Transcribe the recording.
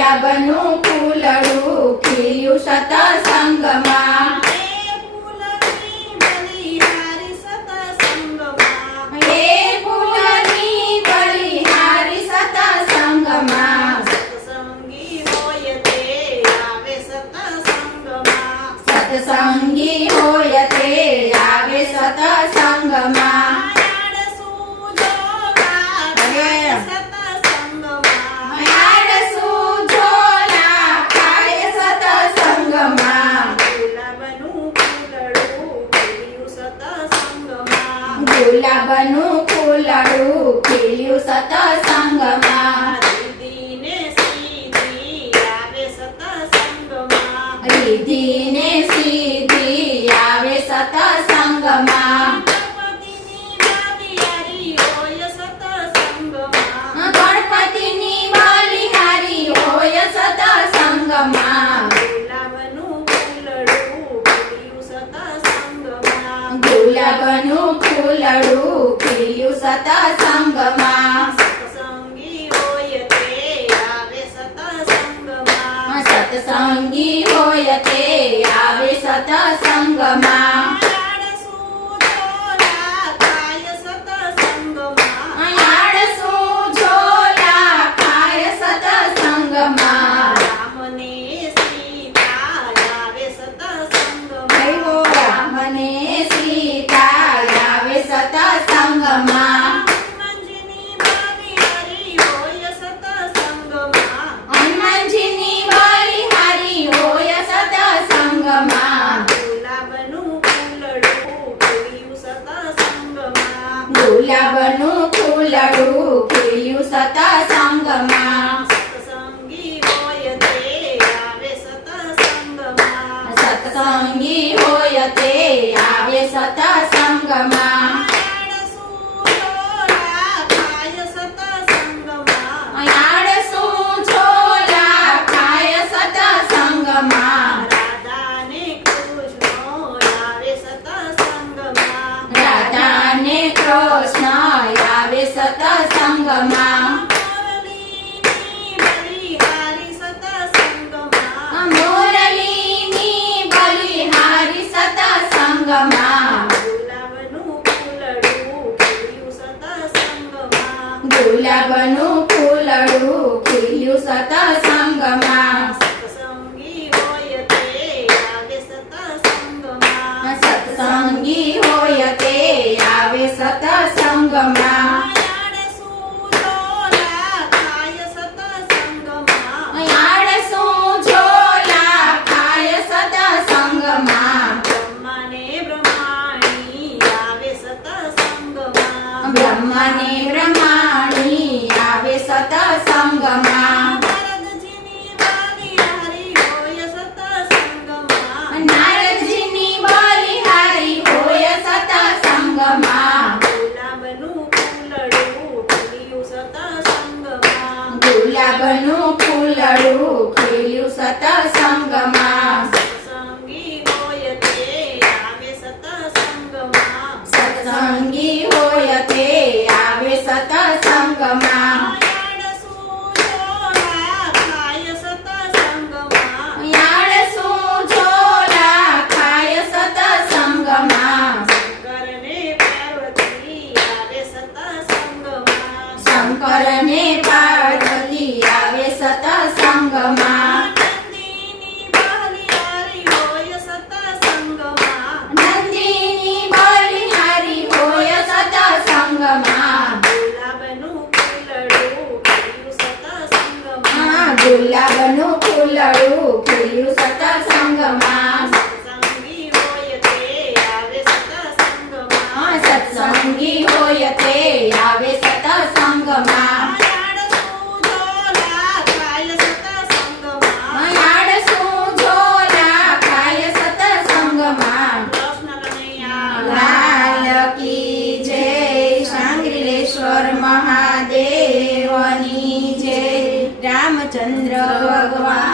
ગુલાબનું ફૂલડું ખીલ્યું સતસંગમાં. હે ફૂલની બલિહારી સતસંગમાં. સતસંગી હોય તે આવે સતસંગમાં. ગુલાબનું ફૂલડું ખીલ્યું સતસંગમાં. રીધિને સીધી આવે સતસંગમાં. રીધિને સીધી આવે સતસંગમાં. ગણપતિની બલિહારી હોય સતસંગમાં. ગણપતિની બલિહારી હોય સતસંગમાં. ગુલાબનું ફૂલડું ખીલ્યું સતસંગમાં. ગુલાબનું ફૂલડું ખીલ્યું સતસંગમાં. સતસંગી હોય તે આવે સતસંગમાં. સતસંગી હોય તે આવે સતસંગમાં. આળસું ઝોલા ખાય સતસંગમાં. રામને સીતા આવે સતસંગમાં. હૈવો રામને સીતા આવે સતસંગમાં. હનુમાનજીની બલિહારી હોય સતસંગમાં. હનુમાનજીની બલિહારી હોય સતસંગમાં. ગુલાબનું ફૂલડું ખીલ્યું સતસંગમાં. ગુલાબનું ફૂલડું ખીલ્યું સતસંગમાં. સતસંગી હોય તે આવે સતસંગમાં. સતસંગી હોય તે આવે સતસંગમાં. આળસું ઝોલા ખાય સતસંગમાં. રાધાને કૃષ્ણ આવે સતસંગમાં. રાધાને કૃષ્ણ આવે સતસંગમાં. મુરલીની બલિહારી સતસંગમાં. મુરલીની બલિહારી સતસંગમાં. ગુલાબનું ફૂલડું ખીલ્યું સતસંગમાં. ગુલાબનું ફૂલડું ખીલ્યું સતસંગમાં. સતસંગી હોય તે આવે સતસંગમાં. સતસંગી હોય તે આવે સતસંગમાં. આળસું ઝોલા ખાય સતસંગમાં. બ્રહ્માને બ્રહ્માણી આવે સતસંગમાં. બ્રહ્માને બ્રહ્માણી આવે સતસંગમાં. નારદજીની બલિહારી હોય સતસંગમાં. નારદજીની બલિહારી હોય સતસંગમાં. ગુલાબનું ફૂલડું ખીલ્યું સતસંગમાં. ગુલાબનું ફૂલડું ખીલ્યું સતસંગમાં. સતસંગી હોય તે આવે સતસંગમાં. સતસંગી હોય તે આવે સતસંગમાં. આળસું ઝોલા ખાય સતસંગમાં. આળસું ઝોલા ખાય સતસંગમાં. શંકરને પાર્વતી આવે સતસંગમાં. શંકરને પાર્વતી આવે સતસંગમાં. નંદીની બલિહારી હોય સતસંગમાં. નંદીની બલિહારી હોય સતસંગમાં. ગુલાબનું ફૂલડું ખીલ્યું સતસંગમાં. ગુલાબનું ફૂલડું ખીલ્યું સતસંગમાં. સત્સંગી હોય તે આવે સતસંગમાં. સત્સંગી હોય તે આવે સતસંગમાં. આળસું ઝોલા ખાય સતસંગમાં. આળસું ઝોલા ખાય સતસંગમાં. કૃષ્ણ કનૈયા લાલ કી જય. શાંગલેશ્વર મહાદેવની જય. રામચંદ્ર ભગવાન